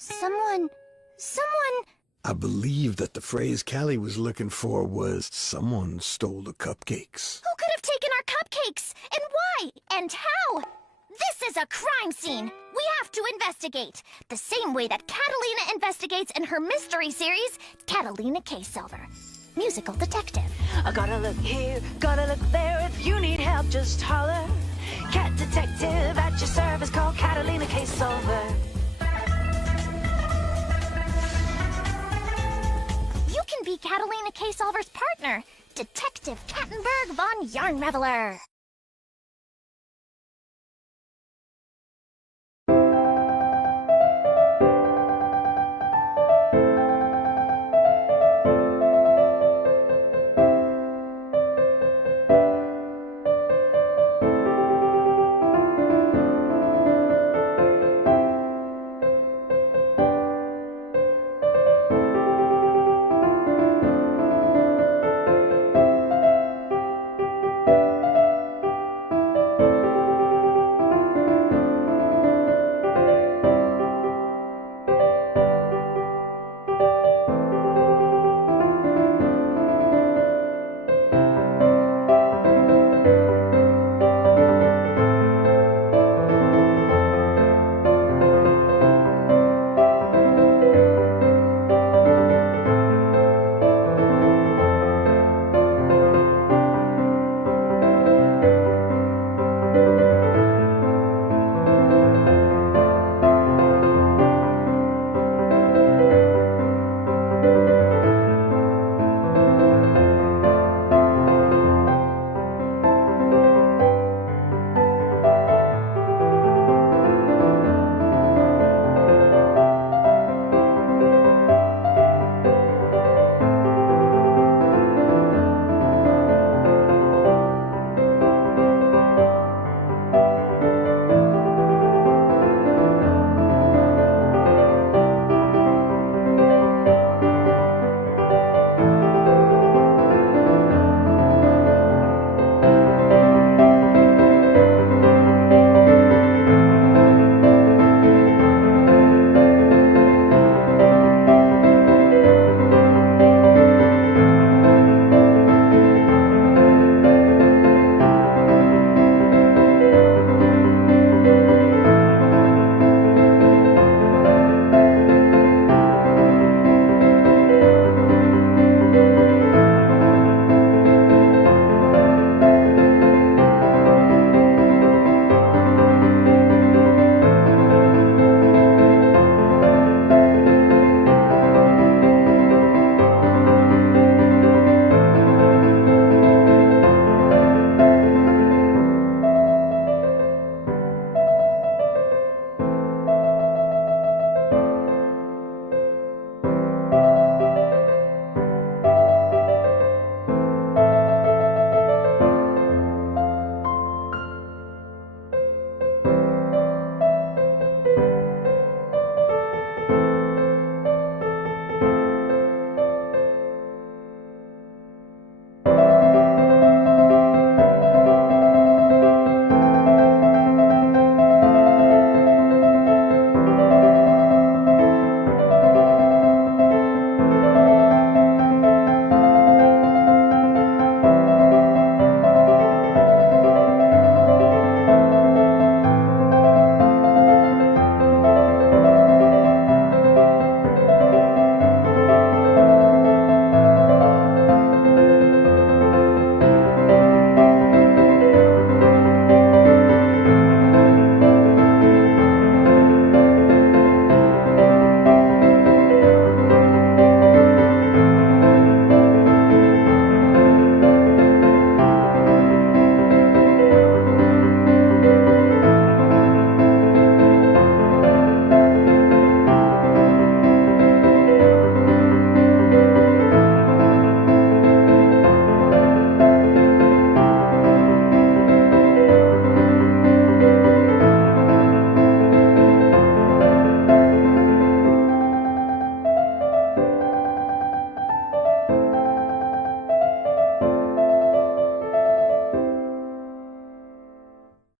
Someone... I believe that the phrase Callie was looking for was, someone stole the cupcakes. Who could have taken our cupcakes? And why? And how? This is a crime scene. We have to investigate. The same way that Catalina investigates in her mystery series, Catalina Case Solver. Musical detective. I gotta look here, gotta look there. If you need help, just holler. Cat detective at your service, call Catalina Case Solver. You can be Catalina Case Solver's partner, Detective Kattenberg von Yarn Reveler.